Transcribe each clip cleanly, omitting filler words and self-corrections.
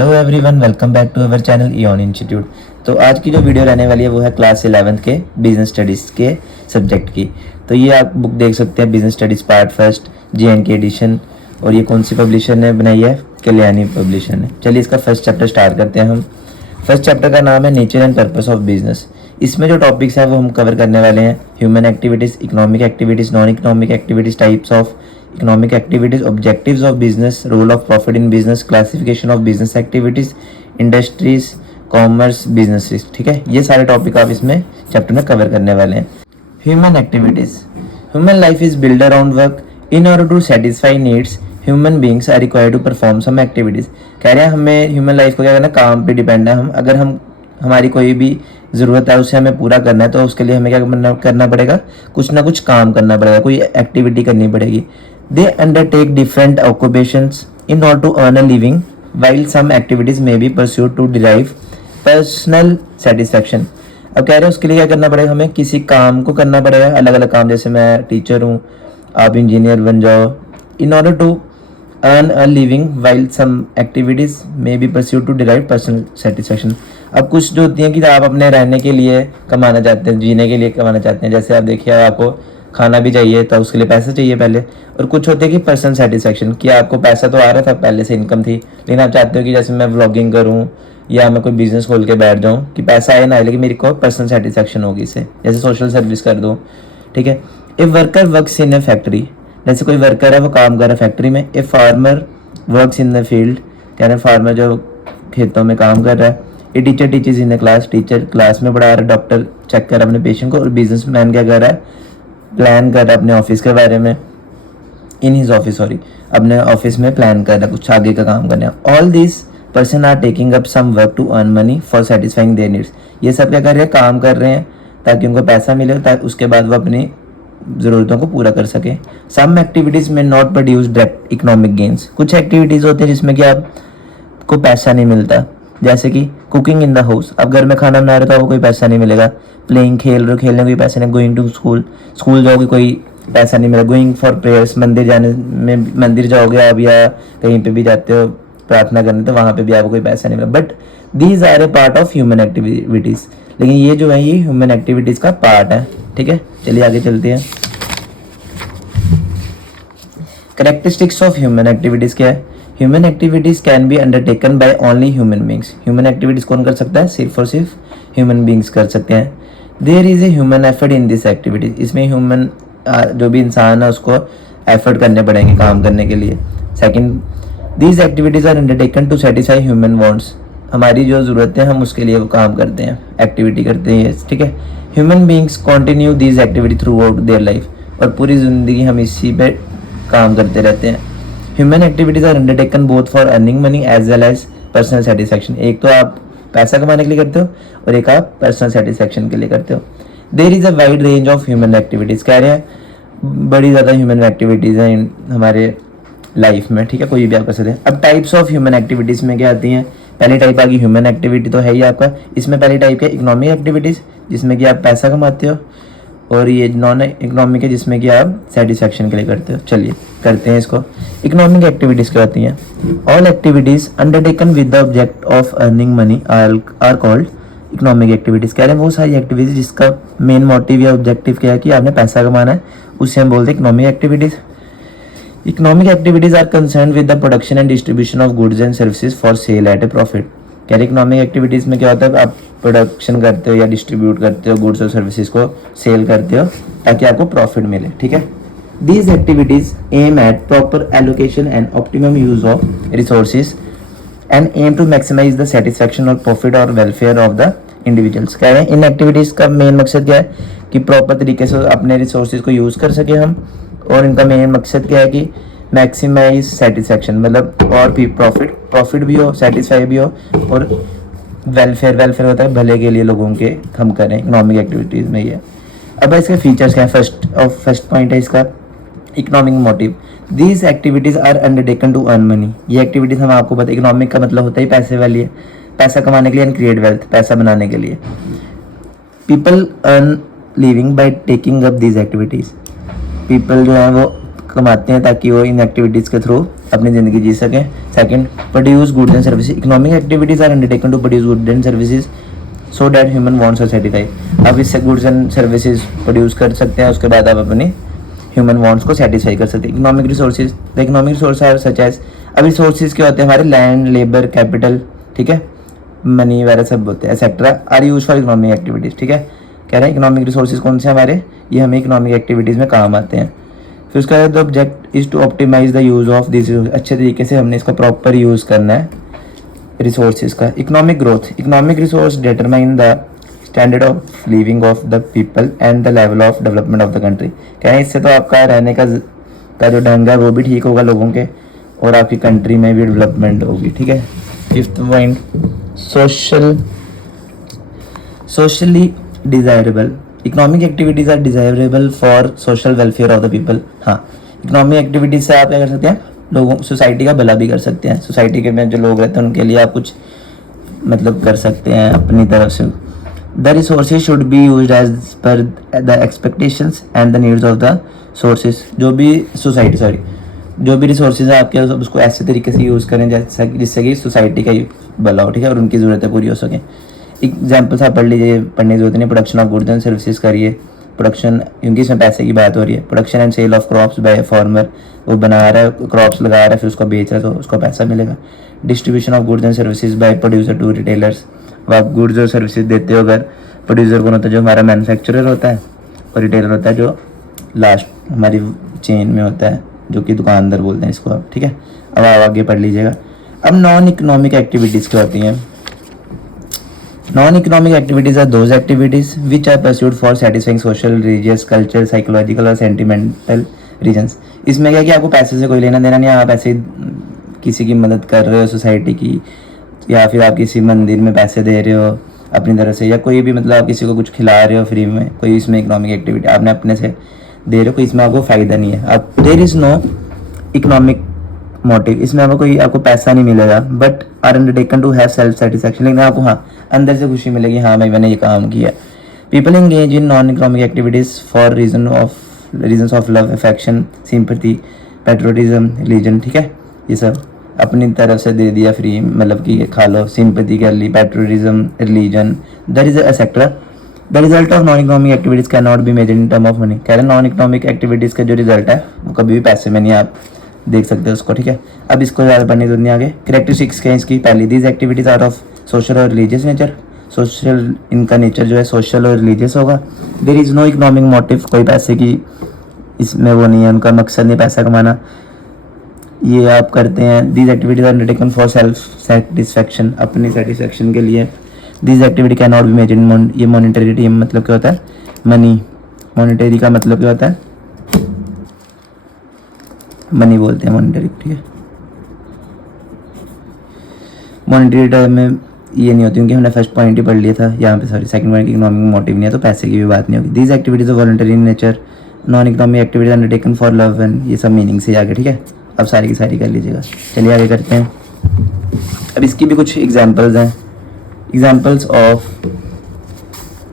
Hello everyone, welcome back to our channel Ian institute. तो आज की जो वीडियो रहने वाली है वो है क्लास 11th के बिजनेस स्टडीज़ के सब्जेक्ट की। तो ये आप बुक देख सकते हैं, business studies part first JNK edition. और ये कौन सी पब्लिशर ने बनाई है? कल्याणी पब्लिशर ने। चलिए इसका फर्स्ट चैप्टर स्टार्ट करते हैं हम। फर्स्ट चैप्टर का नाम है nature and purpose of business. इसमें जो टॉपिक्स हैं वो हम कवर करने वाले हैं: human activities, economic activities, non economic activities, types of economic activities, objectives of business, role of profit in business, classification of business activities, industries, commerce, businesses। ठीक है, ये सारे टॉपिक आप इसमें चैप्टर में कवर करने वाले हैं। Human activities. Human life is build around work. In order to satisfy needs human beings are required to perform some activities. कह रहे हैं हमें ह्यूमन लाइफ को क्या करना, काम पे डिपेंड है। अगर हम हमारी कोई भी ज़रूरत है उसे हमें पूरा करना है तो उसके लिए हमें क्या करना पड़ेगा, कुछ ना कुछ काम करना पड़ेगा, कोई एक्टिविटी करनी पड़ेगी। They undertake different occupations in order to earn a living, while some activities may be pursued to derive personal satisfaction। अब कह रहे हैं उसके लिए क्या करना पड़ेगा, हमें किसी काम को करना पड़ेगा, अलग अलग काम। जैसे मैं टीचर हूँ, आप इंजीनियर बन जाओ। in order to earn a living while some activities may be pursued to derive personal satisfaction। अब कुछ जो होती हैं कि आप अपने रहने के लिए कमाना चाहते हैं, जीने के लिए कमाना चाहते हैं। जैसे आप देखिए, आपको खाना भी चाहिए तो उसके लिए पैसा चाहिए पहले। और कुछ होते हैं कि पर्सनल सेटिस्फेक्शन, कि आपको पैसा तो आ रहा था, पहले से इनकम थी, लेकिन आप चाहते हो कि जैसे मैं व्लॉगिंग करूं या मैं कोई बिजनेस खोल के बैठ जाऊं कि पैसा आए ना आए, लेकिन मेरे को पर्सनल सेटिस्फेक्शन होगी इससे। जैसे सोशल सर्विस कर दूं। ठीक है। A worker works in A factory. जैसे कोई वर्कर है वो काम कर रहा है फैक्ट्री में। A farmer works in the field. कह रहे हैं फार्मर जो खेतों में काम कर रहा है। A teacher teachers in the class. Teacher class में पढ़ा रहा है। डॉक्टर चेक कर रहा है अपने पेशेंट को। और बिजनेस मैन क्या कर रहा है, प्लान कर रहा है अपने ऑफिस के बारे में। इन हिज ऑफिस, सॉरी, अपने ऑफिस में प्लान कर रहा है कुछ आगे का काम करने। All this person are taking up some work to earn money for satisfying their needs. ये सब क्या कर रहे हैं, काम कर रहे हैं ताकि उनको पैसा मिले, ताकि उसके बाद वो अपनी ज़रूरतों को पूरा कर सके। सम एक्टिविटीज़ में not produce direct economic gains. कुछ एक्टिविटीज़ होती है जिसमें कि आपको पैसा नहीं मिलता, जैसे कि कुकिंग इन द हाउस। अब घर में खाना बना रहे तो आपको कोई पैसा नहीं मिलेगा। प्लेइंग, खेल रहे हो, खेलने कोई पैसा नहीं। गोइंग टू स्कूल, स्कूल जाओगे कोई पैसा नहीं मिलेगा। गोइंग फॉर प्रेयर्स, मंदिर जाने में, मंदिर जाओगे आप या कहीं पे भी जाते हो प्रार्थना करने तो वहाँ पे भी आपको कोई पैसा नहीं मिलेगा। But these are a part of human activities. लेकिन ये जो है ये ह्यूमन एक्टिविटीज़ का पार्ट है। ठीक है, चलिए आगे चलते हैं। कैरेक्टरिस्टिक्स ऑफ ह्यूमन एक्टिविटीज़ क्या है? Human activities can be undertaken by only human beings. Human activities कौन कर सकता है? सिर्फ और सिर्फ ह्यूमन बींग्स कर सकते हैं। There is a human effort in this activities. इसमें ह्यूमन जो भी इंसान है उसको एफर्ट करने पड़ेंगे काम करने के लिए। Second, these activities are undertaken to satisfy human wants. हमारी जो ज़रूरतें हैं हम उसके लिए वो काम करते हैं, एक्टिविटी करते हैं। ठीक है। Human beings continue these activity through out their life. और पूरी ज़िंदगी हम इसी पे काम करते रहते हैं। Human activities are undertaken both for earning money as well as personal satisfaction. एक तो आप पैसा कमाने के लिए करते हो और एक आप पर्सनल सेटिस्फेक्शन के लिए करते हो। There is a wide range of human activities. कह रहे हैं बड़ी ज़्यादा ह्यूमन एक्टिविटीज़ हैं हमारे लाइफ में। ठीक है, कोई भी आप कर सकते हैं। अब टाइप्स ऑफ ह्यूमन एक्टिविटीज़ में क्या आती हैं? पहली टाइप आ गई ह्यूमन एक्टिविटी, तो है ही आपका। इसमें पहली टाइप है इकोनॉमिक एक्टिविटीज़, जिसमें कि आप पैसा कमाते हो। और ये नॉन इकोनॉमिक है जिसमें कि आप सेटिस्फेक्शन के लिए करते हो। चलिए करते हैं इसको। इकोनॉमिक एक्टिविटीज़ क्या होती हैं? All activities undertaken with the object of earning money are called economic activities. कह रहे हैं वो सारी एक्टिविटीज़ जिसका मेन मोटिव या ऑब्जेक्टिव क्या है कि आपने पैसा कमाना है, उससे हम बोलते हैं economic activities. Economic activities are concern with the production and distribution of goods and services for sale at a profit. कह रहे इकोनॉमिक एक्टिविटीज़ में क्या होता है, आप प्रोडक्शन करते हो या डिस्ट्रीब्यूट करते हो गुड्स और सर्विसेज को, सेल करते हो ताकि आपको प्रॉफिट मिले। ठीक है। These activities aim at proper allocation and optimum use of resources and aim to maximize the satisfaction और प्रॉफिट और वेलफेयर ऑफ द इंडिविजुअल्स। कह रहे हैं इन एक्टिविटीज़ का मेन मकसद क्या है कि प्रॉपर तरीके से अपने रिसोर्सेज को यूज़ कर सके हम। और इनका मेन मकसद क्या है कि मैक्सिमाइज सेटिस्फैक्शन, मतलब और भी प्रॉफिट भी हो, सेटिस्फाई भी हो, और वेलफेयर होता है भले के लिए लोगों के हम करें इकोनॉमिक एक्टिविटीज़ में ये। अब इसके फीचर्स क्या है? फर्स्ट पॉइंट है इसका economic motive. These activities are undertaken to earn money. ये एक्टिविटीज़ हम आपको पता, इकोनॉमिक का मतलब होता है पैसे वाली है, पैसा कमाने के लिए एंड क्रिएट वेल्थ, पैसा बनाने के लिए। People earn living by taking up these activities. People जो है वो कमाते हैं ताकि वो इन एक्टिविटीज़ के थ्रू अपनी ज़िंदगी जी सकें। Second, produce goods and services, economic activities are undertaken to produce goods and services so that human wants are satisfy. आप इससे गुड्स एंड सर्विसेज प्रोड्यूस कर सकते हैं, उसके बाद आप अपनी ह्यूमन वांट्स को सेटिस्फाई कर सकते हैं। Economic resources, the economic resource are such as, अब रिसोर्सेज क्या होते हैं हमारे, लैंड, लेबर, कैपिटल, ठीक है, मनी वगैरह सब होते हैं etcetera, are use for economic activities. ठीक है, कह रहे हैं इकोनॉमिक रिसोर्सेज कौन से हमारे, ये हमें इकोनॉमिक एक्टिविटीज़ में काम आते हैं। फिर उसका the object is to optimize the use of this, अच्छे तरीके से हमने इसका प्रॉपर यूज़ करना है रिसोर्सेज का। Economic growth, economic resource determine the standard of living of the people and the level of development of the country. कह रहे हैं इससे तो आपका रहने का जो ढंग है वो भी ठीक होगा लोगों के, और आपकी कंट्री में भी डेवलपमेंट होगी। ठीक है, fifth point, socially desirable, economic activities are desirable for social welfare of the people. हाँ, इकोनॉमिक एक्टिविटीज़ से आप क्या कर सकते हैं, लोगों सोसाइटी का भला भी कर सकते हैं। सोसाइटी के में जो लोग रहते हैं उनके लिए आप कुछ मतलब कर सकते हैं अपनी तरफ से। The resources should be used as per the expectations and the needs of the sources, जो भी जो भी रिसोर्सेज है आपके उसको ऐसे तरीके से यूज़ करें जिससे कि सोसाइटी का भला हो, ठीक है, और उनकी ज़रूरतें पूरी हो सकें। एग्जाम्पल्स आप पढ़ लीजिए, पढ़ने की जरूरत नहीं, production of goods and services करिए, प्रोडक्शन, क्योंकि इसमें पैसे की बात हो रही है। Production and sale of crops by farmer, वो बना रहा है क्रॉप्स, लगा रहा है, फिर उसको बेच रहा है तो उसको पैसा मिलेगा। Distribution of goods and services by producer to retailers, अब आप गुड्स और सर्विसेज देते हो, अगर प्रोड्यूसर कौन होता है, जो हमारा मैन्युफैक्चरर होता है, और रिटेलर होता है जो लास्ट हमारी चेन में होता है, जो कि दुकानदार बोलते हैं इसको आप। ठीक है, अब आप आगे पढ़ लीजिएगा। अब नॉन इकोनॉमिक एक्टिविटीज़ क्या होती हैं। Non economic activities are those activities which are pursued for satisfying social, religious, culture, psychological और सेंटिमेंटल रीजन्स। इसमें क्या कि आपको पैसे से कोई लेना देना नहीं, आप ऐसे किसी की मदद कर रहे हो सोसाइटी की, या फिर आप किसी मंदिर में पैसे दे रहे हो अपनी तरफ से, या कोई भी मतलब आप किसी को कुछ खिला रहे हो फ्री में, कोई इसमें इकोनॉमिक एक्टिविटी आपने अपने से दे रहे हो, कोई इसमें आपको फ़ायदा नहीं है। आप there is no economic motive, इसमें आपको कोई आपको पैसा नहीं मिलेगा, but are undertaken to have self satisfaction, लेकिन आपको हाँ अंदर से खुशी मिलेगी, हाँ भाई मैंने ये काम किया। People engage in non economic activities for reasons of love, affection, sympathy, patriotism, religion. ठीक है, ये सब अपनी तरफ से दे दिया फ्री, मतलब कि खा लो, सिंपैथी कर ली, patriotism, religion, that is etcetera. The result of non economic activities can not be measured in term of money. कह रहे हैं नॉन इकोनॉमिक एक्टिविटीज़ का जो रिजल्ट है वो कभी भी पैसे में नहीं, आप देख सकते हो उसको। ठीक है, अब इसको ज़्यादा पढ़ने की जरूरत नहीं आगे। करेक्टरिस्टिक्स क्या है इसकी, पहली, these activities are of social और रिलीजियस नेचर, सोशल, इनका नेचर जो है सोशल और रिलीजियस होगा। There is no economic motive, कोई पैसे की इसमें वो नहीं है, उनका मकसद नहीं पैसा कमाना, ये आप करते हैं। These activities are undertaken for self satisfaction, अपनी सेटिस्फैक्शन के लिए। These activity can not be measured, ये मॉनिटरी मतलब क्या होता है, मनी, मॉनिटरी का मतलब क्या होता है, मनी बोलते हैं मॉनिटरी। ठीक है, मॉनिटरी टर्म में ये नहीं होती, क्योंकि हमने फर्स्ट पॉइंट ही पढ़ लिया था यहाँ पे, sorry second point, economic motive नहीं है तो पैसे की भी बात नहीं होगी। These activities voluntary in nature, non economic activities undertaken for love and, ये सब मीनिंग से आगे। ठीक है, अब सारी की सारी कर लीजिएगा। चलिए आगे करते हैं। अब इसकी भी कुछ एग्जाम्पल्स हैं, examples of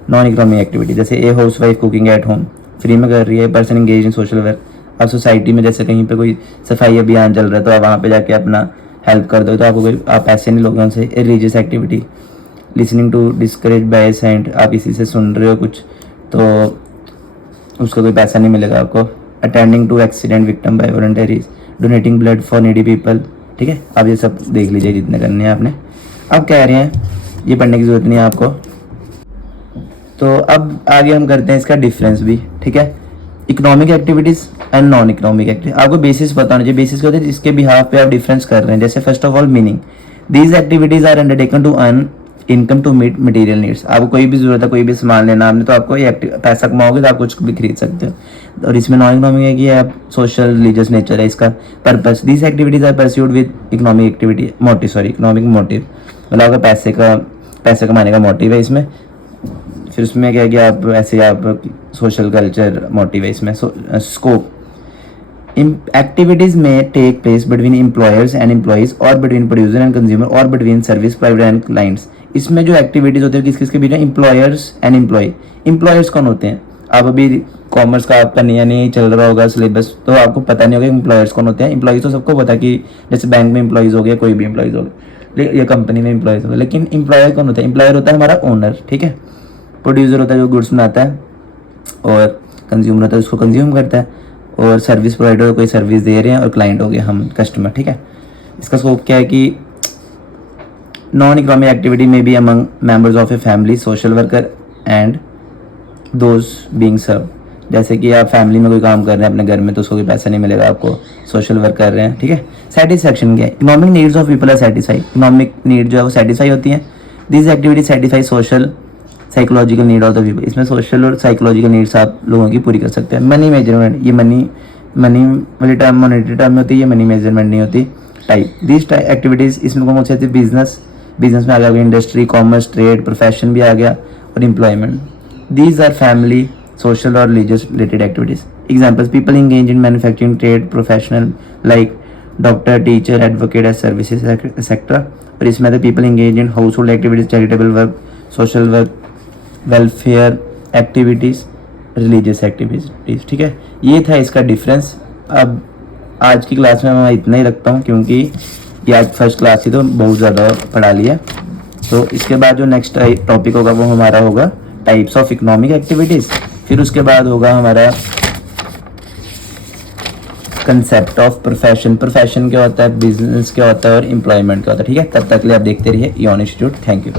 non economic activity, जैसे a house wife cooking at home, free में कर रही है। Person engage in social work, अब सोसाइटी में जैसे कहीं पे कोई सफाई अभियान चल रहा है तो आप वहाँ पे जाके अपना हेल्प कर दो, तो आपको कोई, आप पैसे नहीं लोगों से। Religious activity, listening to discourse by saint, आप इसी से सुन रहे हो कुछ तो उसका कोई पैसा नहीं मिलेगा आपको। Attending to accident victim by volunteers, donating blood for needy people. ठीक है, आप ये सब देख लीजिए जितने करने हैं आपने। अब कह रहे हैं ये पढ़ने की जरूरत नहीं है आपको, तो अब आगे हम करते हैं इसका डिफरेंस भी। ठीक है, economic activities and non economic activity, आपको बेसिस पता होना चाहिए। बेसिस क्या होता है, जिसके बिहाफ पे आप डिफरेंस कर रहे हैं। जैसे first of all meaning, these activities are undertaken to earn income to meet material needs, आपको कोई भी जरूरत है, कोई भी सामान लेना आपने, तो आपको ये पैसा कमाओगे तो आप कुछ भी खरीद सकते हो। और इसमें नॉन इकोनॉमिक है कि आप सोशल रिलीजियस नेचर है इसका। Purpose, these activities are pursued with economic activity motive, sorry economic motive, मतलब आपका पैसे कमाने का मोटिव है इसमें। फिर उसमें क्या है कि आप ऐसे आप सोशल कल्चर मोटिव है इसमें। स्कोप, एक्टिविटीज में take place between employers and employees, और बिटवीन प्रोड्यूसर एंड कंज्यूमर, और between service provider and clients. इसमें जो एक्टिविटीज होती है किस किस के बीच में, एम्प्लॉयर्स एंड एम्प्लॉय। एम्प्लॉयर्स कौन होते हैं, आप अभी कॉमर्स का आपका नया नहीं चल रहा होगा सिलेबस, तो आपको पता नहीं होगा एम्प्लॉयर्स कौन होते हैं। एम्प्लॉयज़ तो सबको पता है कि जैसे बैंक में एम्प्लॉयज़ हो गया, कोई भी एम्प्लॉयज़ हो गया, या कंपनी में एम्प्लॉयज़ हो गया, लेकिन एम्प्लॉयर कौन होता है? एम्प्लॉयर होता है हमारा ओनर, ठीक है। प्रोड्यूसर होता है जो गुड्स बनाता है, और कंज्यूमर होता है उसको कंज्यूम करता है, और सर्विस प्रोवाइडर कोई सर्विस दे रहे हैं, और क्लाइंट हो गया हम कस्टमर, ठीक है। इसका स्कोप क्या है कि नॉन इकोनॉमिक एक्टिविटी में be among members of a family, social worker and those being serve. जैसे कि आप फैमिली में कोई काम कर रहे हैं अपने घर में, तो उसको कोई पैसा नहीं मिलेगा, आपको सोशल वर्क कर रहे हैं, ठीक है। सेटिस्फैक्शन क्या है? Economic needs of people are satisfy. Economic need जो है वो सेटिस्फाई होती हैं। This activity satisfy social psychological need of the people. इसमें सोशल और साइकोलॉजिकल नीड्स आप लोगों की पूरी कर सकते हैं। मनी मेजरमेंट, ये मनी वाली टर्म मॉनेटरी टर्म में होती है, ये मनी मेजरमेंट नहीं होती। टाइप दिस एक्टिविटीज़, इसमें कौन से होती है? बिजनेस में आ गया, इंडस्ट्री, कॉमर्स, ट्रेड, प्रोफेशन भी आ गया, और employment. These are family, social or religious related activities. Examples: people engage in manufacturing, trade, professional like doctor, teacher, advocate as services, etc. और इसमें तो people engage in household activities, charitable work, social work, welfare activities, religious activities, ठीक है। ये था इसका difference. अब आज की क्लास में मैं इतना ही रखता हूँ, क्योंकि ये आज फर्स्ट क्लास थी तो बहुत ज़्यादा पढ़ा लिया। तो इसके बाद जो नेक्स्ट टॉपिक होगा वो हमारा होगा टाइप्स ऑफ इकोनॉमिक एक्टिविटीज़। फिर उसके बाद होगा हमारा कंसेप्ट ऑफ प्रोफेशन। प्रोफेशन क्या होता है, बिजनेस क्या होता है, और एम्प्लॉयमेंट क्या होता है, ठीक है। तब तक के लिए आप देखते रहिए इऑन इंस्टीट्यूट। Thank you.